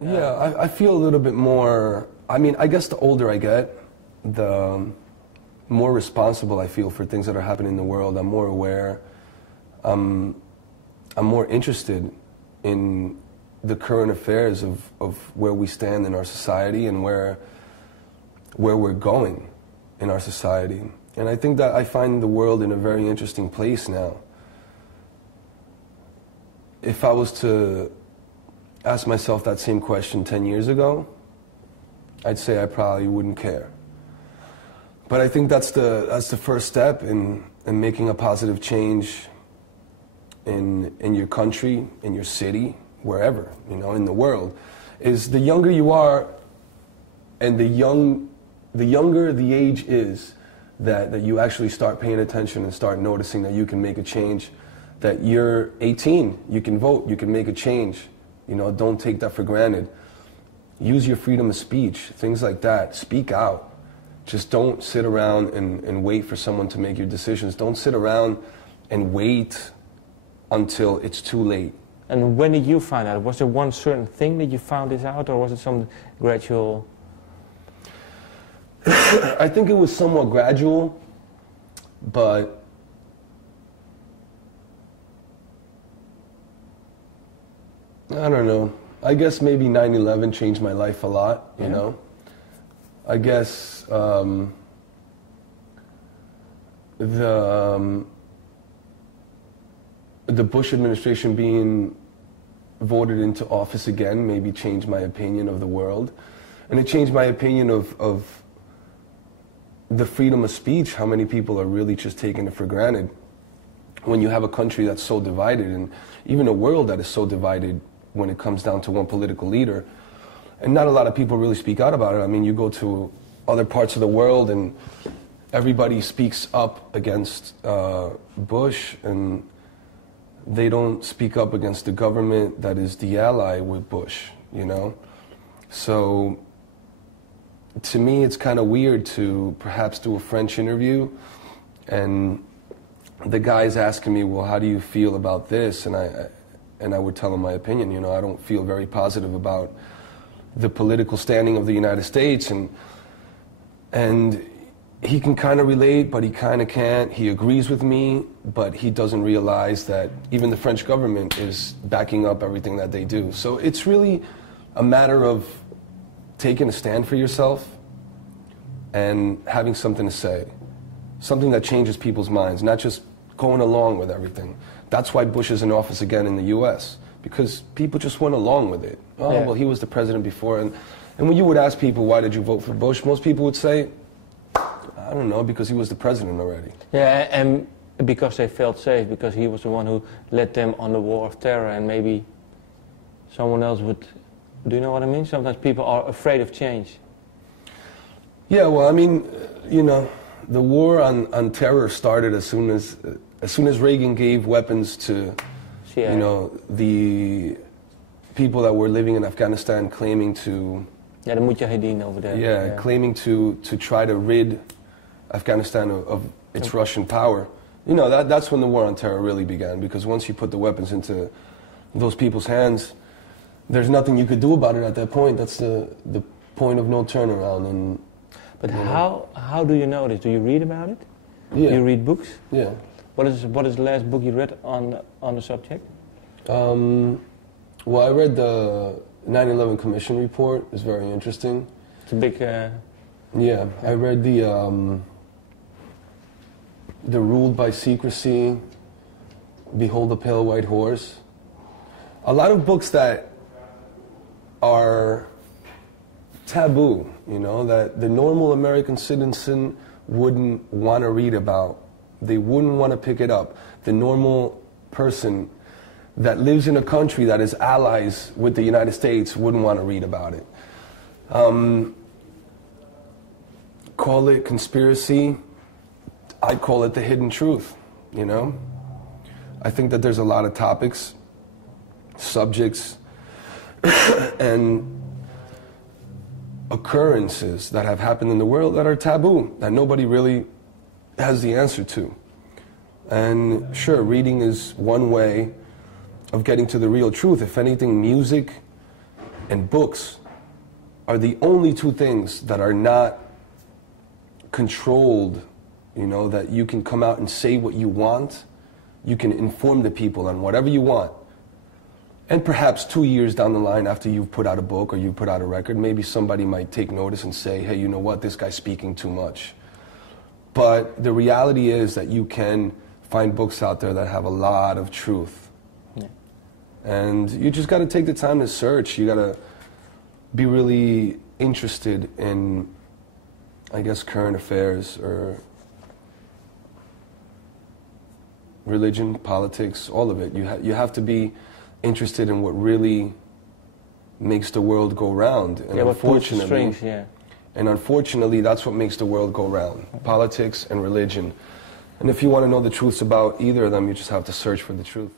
Yeah, I feel a little bit more, I mean, I guess the older I get, the more responsible I feel for things that are happening in the world. I'm more aware. I'm more interested in the current affairs of where we stand in our society and where we're going in our society. And I think that I find the world in a very interesting place now. If I was to ask myself that same question 10 years ago, I'd say I probably wouldn't care. But I think that's the first step in making a positive change in your country, in your city, wherever, you know, in the world, is the younger you are and the younger the age is that you actually start paying attention and start noticing that you can make a change, that you're 18, you can vote, you can make a change. You know, don't take that for granted. Use your freedom of speech, things like that. Speak out. Just don't sit around and wait for someone to make your decisions. Don't sit around and wait until it's too late. And when did you find out? Was there one certain thing that you found this out, or was it some gradual? I think it was somewhat gradual, but I don't know. I guess maybe 9/11 changed my life a lot, you know? I guess the Bush administration being voted into office again maybe changed my opinion of the world. And it changed my opinion of the freedom of speech, how many people are really just taking it for granted. When you have a country that's so divided, and even a world that is so divided when it comes down to one political leader, and not a lot of people really speak out about it. I mean, you go to other parts of the world and everybody speaks up against Bush, and they don't speak up against the government that is the ally with Bush, you know? So to me, it's kind of weird to perhaps do a French interview and the guy's asking me, well, how do you feel about this? And I would tell him my opinion. You know, I don't feel very positive about the political standing of the United States, and he can kind of relate, but he kind of can't. He agrees with me, but he doesn't realize that even the French government is backing up everything that they do. So it's really a matter of taking a stand for yourself and having something to say, something that changes people's minds, not just going along with everything. That's why Bush is in office again in the U.S., because people just went along with it. Oh, yeah. Well, he was the president before. And when you would ask people, why did you vote for Bush, most people would say, I don't know, because he was the president already. Yeah, and because they felt safe, because he was the one who led them on the war of terror, and maybe someone else would... Do you know what I mean? Sometimes people are afraid of change. Yeah, well, I mean, you know, the war on terror started as soon as Reagan gave weapons to, you know, the people that were living in Afghanistan, claiming to... Yeah, the Mujahideen over there. Yeah, claiming to try to rid Afghanistan of its Russian power. You know, that's when the war on terror really began, because once you put the weapons into those people's hands, there's nothing you could do about it at that point. That's the point of no turnaround. And but how do you know this? Do you read about it? Yeah. Do you read books? Yeah. What is the last book you read on the subject? Well, I read the 9/11 Commission report. It's very interesting. It's a big... Yeah, I read the Ruled by Secrecy, Behold the Pale White Horse. A lot of books that are taboo, you know, that the normal American citizen wouldn't want to read about. They wouldn't want to pick it up. The normal person that lives in a country that is allies with the United States wouldn't want to read about it. Call it conspiracy. I'd call it the hidden truth, you know? I think that there's a lot of topics, subjects, and occurrences that have happened in the world that are taboo, that nobody really has the answer to. And sure, reading is one way of getting to the real truth. If anything, music and books are the only two things that are not controlled, you know, that you can come out and say what you want. You can inform the people on whatever you want. And perhaps 2 years down the line after you've put out a book or you've put out a record, maybe somebody might take notice and say, hey, you know what, this guy's speaking too much. But the reality is that you can find books out there that have a lot of truth. Yeah. And you just got to take the time to search. You got to be really interested in, I guess, current affairs or religion, politics, all of it. You have to be interested in what really makes the world go round. And yeah, unfortunately, strings, yeah. And unfortunately, that's what makes the world go round. Politics and religion. And if you want to know the truths about either of them, you just have to search for the truth.